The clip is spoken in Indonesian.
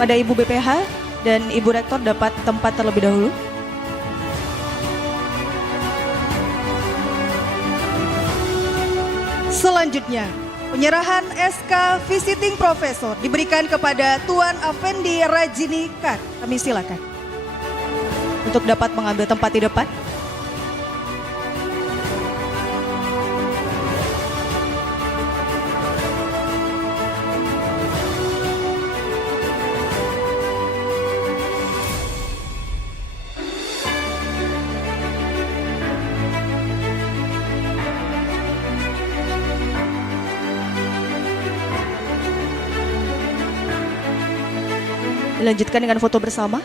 pada Ibu BPH dan Ibu Rektor dapat tempat terlebih dahulu. Selanjutnya, penyerahan SK Visiting Professor diberikan kepada Tuan Afendi Rajini Kar. Kami silakan untuk dapat mengambil tempat di depan. Dilanjutkan dengan foto bersama.